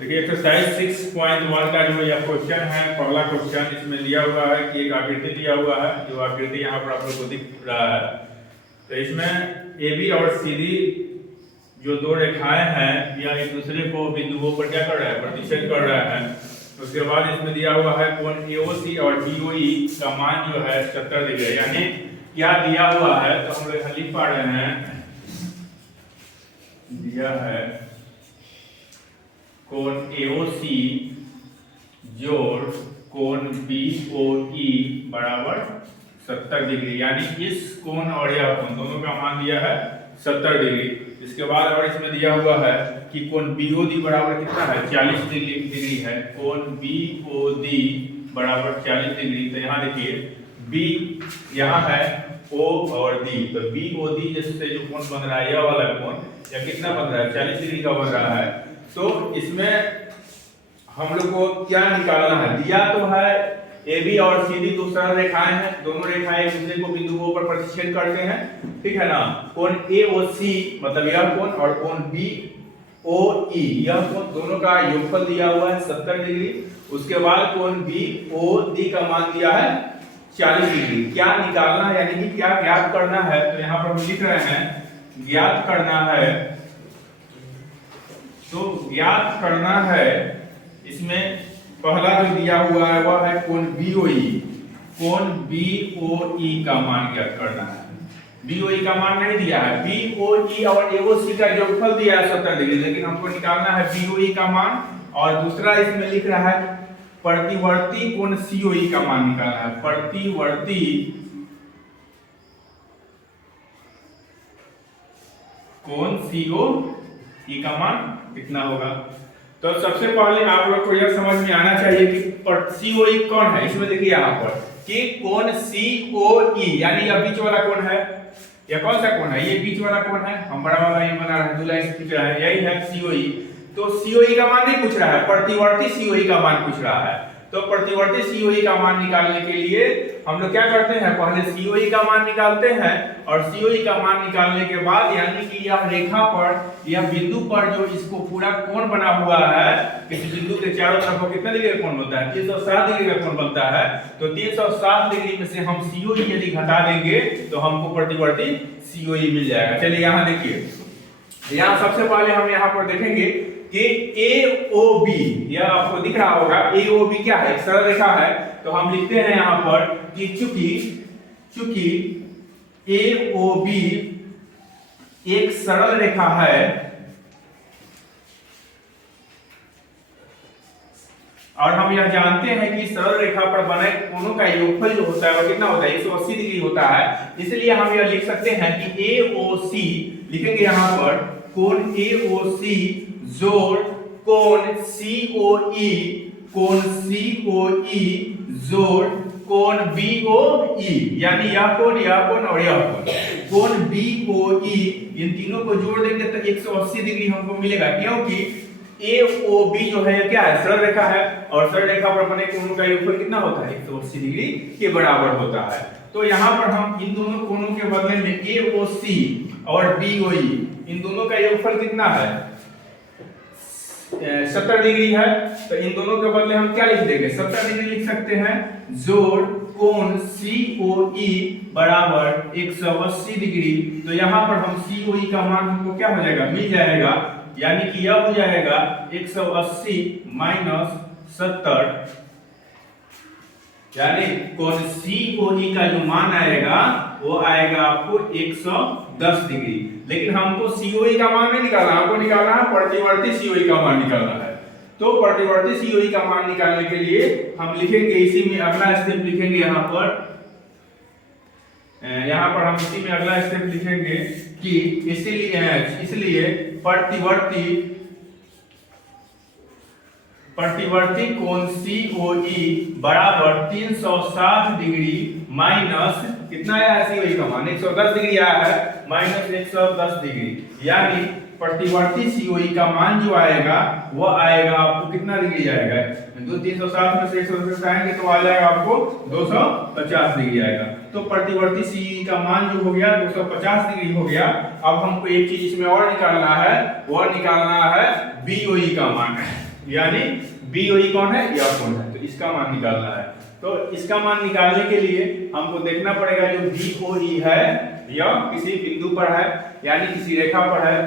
देखिए एक्सरसाइज 6.1 का जो यह क्वेश्चन है, पहला क्वेश्चन इसमें दिया हुआ है कि एक आकृति दिया हुआ है, जो आकृति यहाँ पर आप लोग को दिख रहा है। तो इसमें ए बी और सी डी जो दो रेखाएं हैं यह एक दूसरे को बिंदुओं पर क्या कर रहा है, प्रतिच्छेद कर रहा है। उसके बाद इसमें दिया हुआ है कोण AOC और DOE का मान जो है 70 डिग्री, यानी क्या दिया हुआ है तो हम लोग यहाँ लिख पा रहे हैं, दिया है कोण AOC जोड़ कोण BOE बराबर 70 डिग्री, यानी इस कोण और यह कोण दोनों का मान दिया है 70 डिग्री। इसके बाद और इसमें दिया हुआ है कि कोण BOD बराबर कितना है, 40 डिग्री है। कोण BOD बराबर 40 डिग्री। तो यहाँ देखिए B यहाँ है O और D, तो BOD जिससे जो कोण बन रहा है, यह वाला कोण या कितना बन रहा है, 40 डिग्री का बन रहा है। तो इसमें हम लोग को क्या निकालना है, दिया तो है AB और CD दो सरल रेखाएं हैं, दोनों रेखाएं एक दूसरे को बिंदुओं पर प्रतिच्छेद करते हैं, ठीक है ना। कोण AOC मतलब यह कोण और कोण BOE यह कोण दोनों का योगफल दिया हुआ है 70 डिग्री। उसके बाद कोण BOD का मान दिया है 40 डिग्री। क्या निकालना है यानी कि क्या ज्ञात करना है, तो यहाँ पर हम लिख रहे हैं ज्ञात करना है। तो ज्ञात करना है, इसमें पहला जो दिया हुआ है वह है कोण BOE। कोण BOE का मान ज्ञात करना है। BOE का मान नहीं दिया है, BOE और AOC का योगफल दिया है 70 डिग्री, लेकिन हमको निकालना है BOE का मान। और दूसरा इसमें लिख रहा है प्रतिवर्ती कोण COE का मान निकालना है। प्रतिवर्ती कोण COE का मान कितना होगा। तो सबसे पहले आप लोग को यह समझ में आना चाहिए कि COE कौन है। इसमें देखिए यहाँ पर कि कोण COE यानी यह बीच वाला कोण है, यह कौन सा कोण है, ये बीच वाला कोण है। हम बड़ा वाला ये बना रहे हैं, दो लाइन खींच रहा है, यही है COE। तो COE का मान नहीं पूछ रहा है, प्रतिवर्ती COE का मान पूछ रहा है। तो प्रतिवर्ती COE का मान निकालने के लिए हम लोग क्या करते हैं, पहले COE का मान निकालते हैं और COE का मान निकालने के बाद यानी कि यह रेखा पर, यह बिंदु पर जो इसको पूरा कोण बना हुआ है, किसी बिंदु के चारों तरफ कितने डिग्री का कोण बनता है, 360 डिग्री का कोण बनता है। तो 360 डिग्री में से हम COE यदि घटा देंगे तो हमको प्रतिवर्ती COE मिल जाएगा। चलिए यहाँ देखिए, यहाँ सबसे पहले हम यहाँ पर देखेंगे कि AOB, यह आपको दिख रहा होगा AOB क्या है, एक सरल रेखा है। तो हम लिखते हैं यहाँ पर कि चूंकि AOB एक सरल रेखा है और हम यह जानते हैं कि सरल रेखा पर बने कोणों का योगफल जो होता है वो कितना होता है, 180 डिग्री होता है। इसलिए हम यह लिख सकते हैं कि AOC लिखेंगे यहाँ पर कोण AOC जोड़ कोण COE, कोण COE जोड़ कोण BOE, यानी यह कोण और यह कोण BOE, इन तीनों को जोड़ देंगे तो 180 डिग्री हमको मिलेगा, क्योंकि AOB जो है क्या है, सरल रेखा है और सरल रेखा पर बने कोणों का योगफल कितना होता है, 180 डिग्री के बराबर होता है। तो यहाँ पर हम इन दोनों कोणों के बदले में AOC और BOE इन दोनों का योगफल कितना है, 70 डिग्री है। तो इन दोनों के बदले हम क्या लिख देंगे, 70 डिग्री लिख सकते हैं जोड़ कोण COE बराबर 180 डिग्री। तो यहाँ पर हम COE का मान हमको क्या हो जाएगा, मिल जाएगा, यानी कि यह हो जाएगा 180 माइनस 70, यानी कोण COE का जो मान आएगा वो आएगा आपको 110 डिग्री। लेकिन हमको COE का मान नहीं निकालना, हमको निकालना है प्रतिवर्ती COE का मान निकालना है। तो प्रतिवर्ती COE का मान निकालने के लिए हम लिखेंगे, इसी में अगला स्टेप लिखेंगे, यहाँ पर हम इसी में अगला स्टेप लिखेंगे कि इसलिए प्रतिवर्ती कोण COE बराबर 360 डिग्री माइनस कितना आया है, COE का मान 110 डिग्री आया है, माइनस 110 डिग्री, यानी प्रतिवर्ती COE का मान जो आएगा वो आएगा आपको कितना डिग्री आएगा, 360 में से 110 घटाएंगे तो आ जाएगा आपको 250 डिग्री आएगा। तो प्रतिवर्ती COE का मान जो हो गया 250 डिग्री हो गया। अब हमको एक चीज इसमें और निकालना है, वह निकालना है BOE का मान। यानी BOE कौन है, यह कौन है, तो इसका मान निकालना है। तो इसका मान निकालने के लिए हमको देखना पड़ेगा जो BOE है यह किसी बिंदु पर है, यानी किसी रेखा पर है।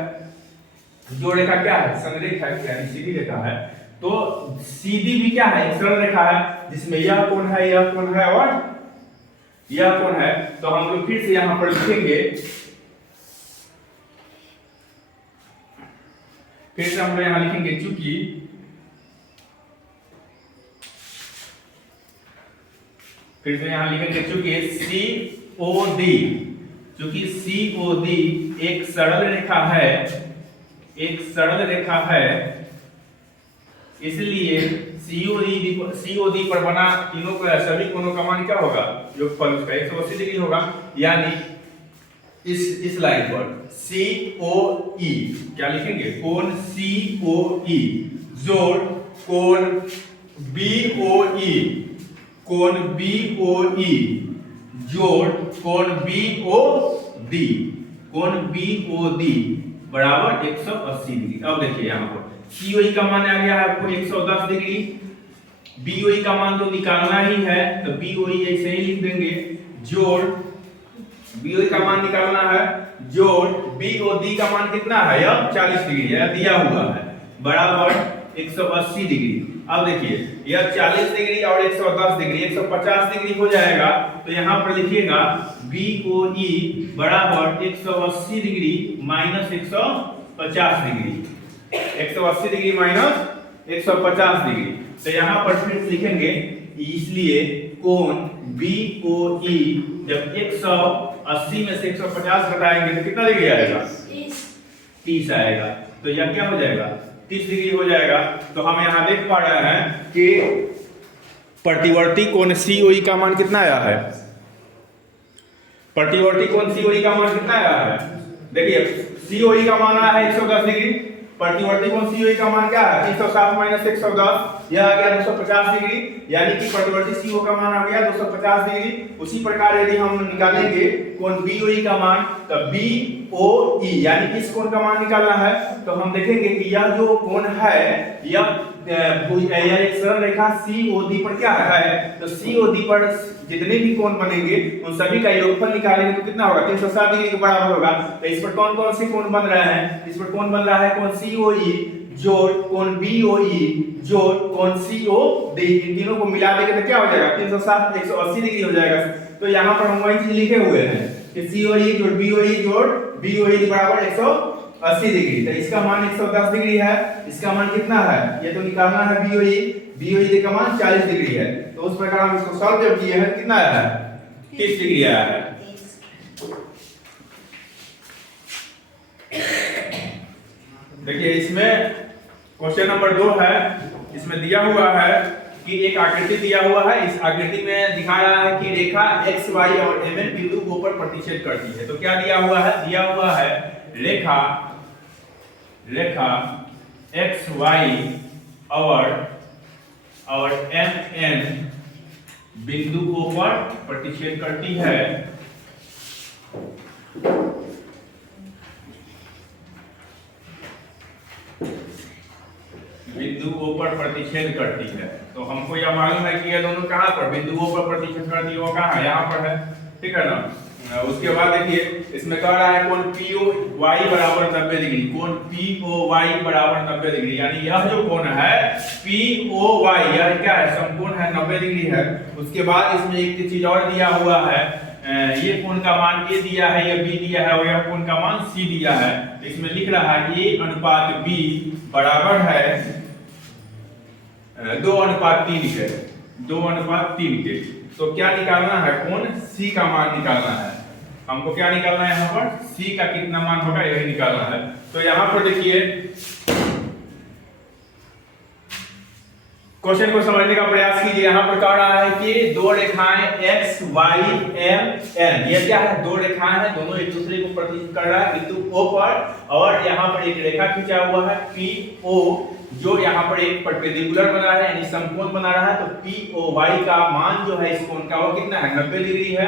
जो रेखा क्या है, संरेखा है, यानी सीधी रेखा है। तो सीधी भी क्या है, एक सरल रेखा है जिसमें यह कोण है, यह कोण है और यह कोण है। तो हम लोग फिर से यहां पर लिखेंगे, फिर से हम लोग यहां लिखेंगे चूंकि COD एक सरल रेखा है, एक सरल रेखा है, इसलिए COD पर बना तीनों का सभी कोणों का मान क्या होगा, योगफल उसका 180 डिग्री होगा। यानी इस लाइन पर COE क्या लिखेंगे, कोण COE जोड़ कोण BOE, कोण BOE जोड़ कोण BOD, कोण BOD बराबर 180 डिग्री। अब देखिए यहाँ पर COE का मान आ गया है आपको 110 डिग्री, BOE का मान तो निकालना ही है, तो BOE ऐसे ही लिख देंगे, जोड़ BOE का मान निकालना है, जोड़ BOD का मान कितना है, यह 40 डिग्री है, दिया हुआ है, बराबर 180 डिग्री। अब देखिए यह 40 डिग्री और 110 डिग्री 150 डिग्री हो जाएगा। तो यहाँ पर लिखिएगा BOE बराबर 180 degree minus 150 degree, 180 degree minus 150 degree. तो यहाँ पर फिर लिखेंगे, इसलिए कोण BOE जब 180 में से 150 घटाएंगे तो कितना डिग्री आएगा, 30 आएगा। तो यह क्या हो जाएगा, 30 डिग्री हो जाएगा। तो हम यहाँ देख पा रहे हैं कि प्रतिवर्ती कोण COE का मान कितना आया है, प्रतिवर्ती कोण COE का मान कितना आया है, देखिए COE का मान आया है 110 डिग्री, प्रतिवर्ती कोण COE का मान क्या है 360 माइनस 110, यह आ गया 250 डिग्री, यानी कि प्रतिवर्ती CO का मान आ गया 250 डिग्री। उसी प्रकार यदि हम निकालेंगे कोण BOE का मान, तो BOE यानी किस कोण का मान निकालना है, तो हम देखेंगे कि यह जो कोण है यह एक सरल रेखा COD पर क्या है, तो COD पर जितने भी कोण बनेंगे उन सभी का योगफल निकालेंगे तो कितना होगा, 360 डिग्री के बराबर होगा। तो इस पर कौन कौन से कोण बन रहे हैं, इस पर कोण बन रहा है कोण COE जोड़ कोण BOE जोड़ कोण COD, इन तीनों को मिला देंगे तो क्या हो जाएगा, 360 180 डिग्री हो जाएगा। तो यहाँ पर हम वही चीज लिखे हुए हैं कि COE जोड़ BOE बराबर 180 डिग्री। तो इसका मान 110 डिग्री है, इसका मान कितना है, ये तो निकालना है BOE का मान 40 डिग्री है। तो उस प्रकार हम इसको सॉल्व जब किए हैं कितना आया है, 30 डिग्री आया है। देखिए इसमें क्वेश्चन नंबर 2 है, इसमें दिया हुआ है कि एक आकृति दिया हुआ है, इस आकृति में दिखा रहा है कि रेखा x, y और mn बिंदु O पर प्रतिच्छेद करती है। तो क्या दिया हुआ है, दिया हुआ है रेखा x, y और mn बिंदु O पर प्रतिच्छेद करती है। बिंदु O पर प्रतिच्छेद करती है। तो हमको यह मालूम है कि ये दोनों कहां पर बिंदु O पर प्रतिच्छेद करती है, वो कहां है, यहाँ पर है, ठीक है ना। उसके बाद देखिए इसमें कह रहा है कोण POY बराबर 90 डिग्री, कोण POY बराबर 90 डिग्री, यानी यह जो कोण है POY यह क्या है, समकोण है, 90 डिग्री है। उसके बाद इसमें एक चीज और दिया हुआ है, ये कोण का मान A दिया है, यह B दिया है और यह कोण का मान C दिया है। इसमें लिख रहा है A अनुपात B बराबर है 2:3 के, 2:3 के। तो क्या निकालना है, कोण C का मान निकालना है, हमको क्या निकालना है, यहाँ पर C का कितना मान होगा यही निकालना है। तो यहाँ पर देखिए क्वेश्चन को समझने का प्रयास कीजिए। यहाँ पर कह रहा है कि दो रेखाएं x, y, m, n, ये क्या है, दो रेखाएं हैं, दोनों एक दूसरे को प्रतिच्छेद कर रहा है बिंदु O पर, और यहाँ पर एक रेखा खींचा हुआ है PO जो यहाँ पर एक परपेंडिकुलर बना रहा है, यानी समकोण बना रहा है। तो POY का मान जो है इस कोण का वो कितना है, 90 डिग्री है।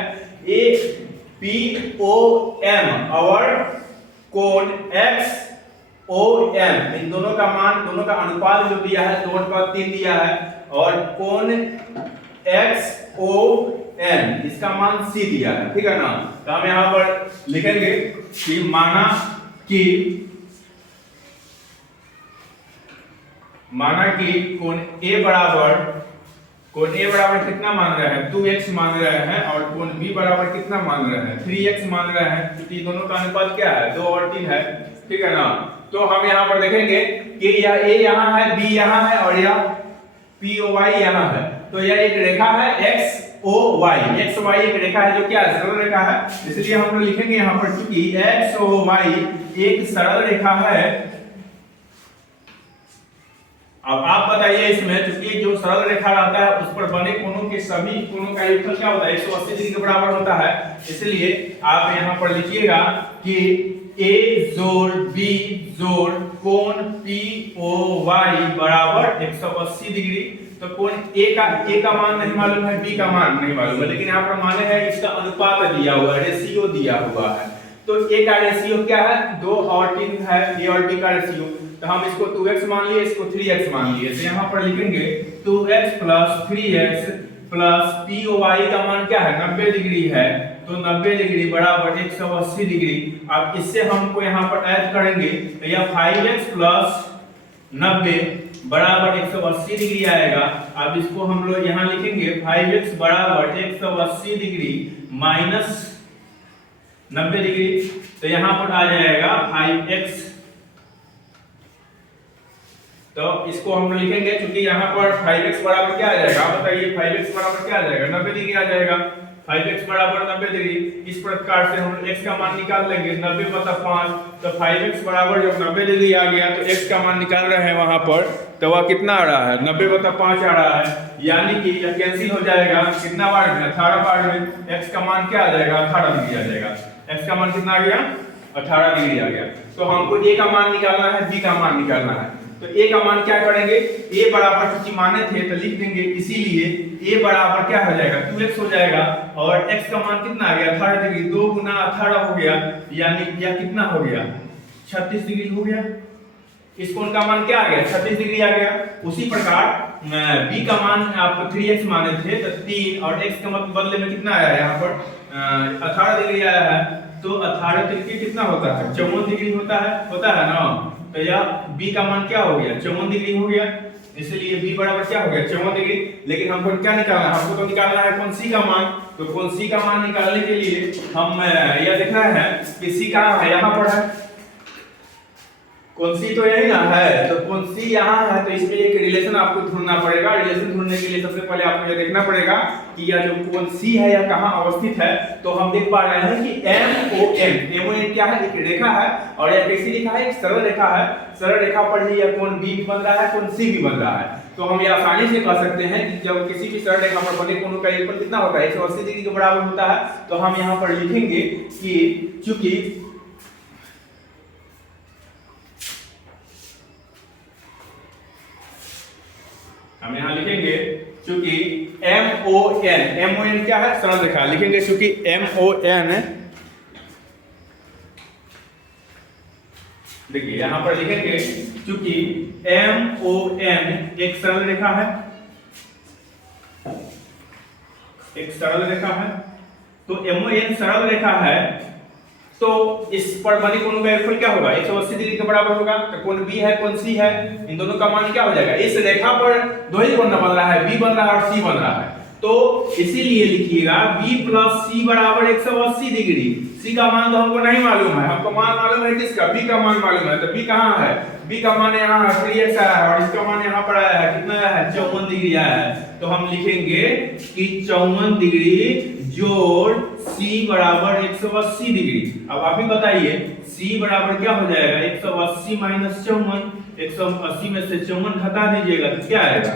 POM और कोण x ओ एम, इन दोनों का मान, दोनों का अनुपात जो दिया है 2:3 दिया है, और कोण एक्स ओ एन इसका मान सी दिया है, ठीक है ना। तो हम यहां पर लिखेंगे कि माना कि कोण ए बराबर कितना मान रहे हैं, 2x मान रहे हैं, और कोण b बराबर कितना मान रहे हैं, 3x मान रहे हैं, क्योंकि दोनों का अनुपात क्या है, 2 और 3 है, ठीक है ना। तो हम यहाँ पर देखेंगे कि यह a यहाँ है, b यहाँ है, और यह p o y यहाँ है। तो यह एक रेखा है x o y, x o y एक रेखा है जो क्या है, सरल रेखा है, इसलिए हम लोग लिखेंगे यहाँ पर क्योंकि x o y एक सरल रेखा है। अब आप बताइए इसमें, क्योंकि जो सरल रेखा रहता है उस पर बने कोणों के सभी कोणों का योगफल क्या होता है, 180 डिग्री के बराबर होता है। इसलिए आप यहाँ पर लिखिएगा कि a जोड़ b जोड़ कोण p o y बराबर 180 डिग्री। तो कोण a का मान नहीं मालूम है, b का मान नहीं मालूम है, लेकिन यहाँ पर माने है इसका अनुपात दिया हुआ है, रेशियो दिया हुआ है। तो a का रेशियो क्या है, 2 और 3 है, a और b का रेशियो। तो हम इसको 2x मान लिए, इसको 3x मान लिए। तो यहाँ पर लिखेंगे 2x plus 3x plus p o y का मान क्या है, 90 डिग्री है, तो 90 डिग्री बराबर 180 डिग्री। अब इससे हमको यहाँ पर ऐड करेंगे तो यह 5x प्लस 90 बराबर 180 डिग्री आएगा। अब इसको हम लोग यहाँ लिखेंगे 5x बराबर 180 डिग्री माइनस 90 डिग्री। तो यहाँ पर आ जाएगा 5x, तो इसको हम लिखेंगे क्योंकि यहाँ पर 5x बराबर क्या आ जाएगा, बताइए 5x बराबर क्या आ जाएगा, 90 डिग्री आ जाएगा। 5x बराबर 90 डिग्री, इस प्रकार से हम x का मान निकाल लेंगे 90/5। तो 5x बराबर जब 90 डिग्री आ गया तो x का मान निकाल रहे हैं वहां पर, तो वह कितना आ रहा है, 90/5 आ रहा है, यानी कि यह कैंसिल हो जाएगा कितना बार में, 18 बार में। x का मान क्या आ जाएगा, 18 डिग्री आ जाएगा। x का मान कितना आ गया, 18 डिग्री आ गया। तो हमको a का मान निकालना है, b का मान निकालना है। तो a का मान क्या करेंगे, a बराबर क्योंकि माने थे तो लिख देंगे, इसीलिए a बराबर क्या हो जाएगा, 2x हो जाएगा, और x का मान कितना आ गया, 18 डिग्री, 2 गुना 18 हो गया, यानी यह कितना हो गया, 36 डिग्री हो गया। इस कोण का मान क्या आ गया, 36 डिग्री आ गया। उसी प्रकार b का मान आप 3x माने थे तो 3, और x का बदले में कितना आया यहाँ पर 18 डिग्री आया है। तो 18 डिग्री कितना होता है, 54 डिग्री होता है ना। तो यह b का मान क्या हो गया, 54 डिग्री हो गया, इसलिए b बराबर क्या हो गया, 54 डिग्री। लेकिन हमको क्या निकालना है, हमको तो निकालना है कोण c का मान। तो कोण c का मान निकालने के लिए हम यह देखना है कि c कहाँ है, यहाँ पर है, कोण c तो यही ना है, तो कोण c यहाँ है, तो इसमें एक रिलेशन आपको ढूंढना पड़ेगा। रिलेशन ढूंढने के लिए सबसे पहले आपको यह देखना पड़ेगा कि यह जो कोण c है यह कहाँ अवस्थित है। तो हम देख पा रहे हैं कि MON क्या है, एक रेखा है, और यह कैसी रेखा है, एक सरल रेखा है। सरल रेखा पर ही यह कोण b भी बन रहा है, कोण c भी बन रहा है। तो हम ये आसानी से कह सकते हैं कि जब किसी भी सरल रेखा पर बने कोणों का योगफल कितना होता है, 180 डिग्री के बराबर होता है। तो हम यहाँ पर लिखेंगे कि चूंकि हम यहाँ लिखेंगे चूंकि MON क्या है, सरल रेखा, लिखेंगे चूंकि MON, देखिए यहाँ पर लिखेंगे चूंकि MON एक सरल रेखा है, एक सरल रेखा है। तो MON सरल रेखा है, तो इस पर बने कोणों का योगफल क्या होगा, 180 डिग्री के बराबर होगा। तो कोण b है, कोण c है, इन दोनों का मान क्या हो जाएगा, इस रेखा पर दो ही कोण बन रहा है, b बन रहा है और c बन रहा है। तो इसीलिए लिखिएगा b प्लस c बराबर 180 डिग्री। c का मान तो हमको नहीं मालूम है, हमको मान मालूम है किसका, b का मान मालूम है। तो b कहाँ है, b का मान यहाँ है, 3x आया है, और इसका मान यहाँ पर आया है, कितना आया है, 54 डिग्री आया है। तो हम लिखेंगे कि 54 डिग्री जोड़ c बराबर 180 डिग्री। अब आप ही बताइए c बराबर क्या हो जाएगा, 180 माइनस 54, 180 में से 54 घटा दीजिएगा तो क्या आएगा,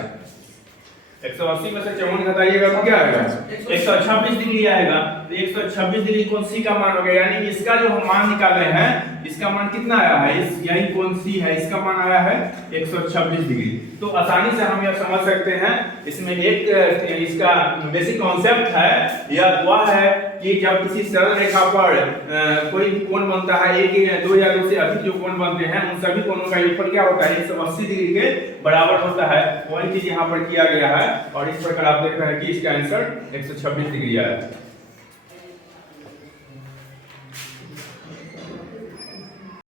180 में से 54 घटाइएगा तो क्या आएगा, 126 डिग्री आएगा। तो 126 डिग्री कोण c का मान हो गया, यानी इसका जो हम मान निकाले हैं इसका मान कितना आया है, इस यही कोण c है, इसका मान आया है 126 डिग्री। तो आसानी से हम यह समझ सकते हैं, इसमें एक इसका बेसिक कॉन्सेप्ट है, यह वह है कि जब किसी सरल रेखा पर कोई भी कोण बनता है, एक या दो या दो से अधिक जो कोण बनते हैं उन सभी कोणों का योगफल क्या होता है, 180 डिग्री के बराबर होता है। वही चीज यहाँ पर किया गया है और इस प्रकार आप देख रहे हैं कि इसका आंसर 126 डिग्री आया।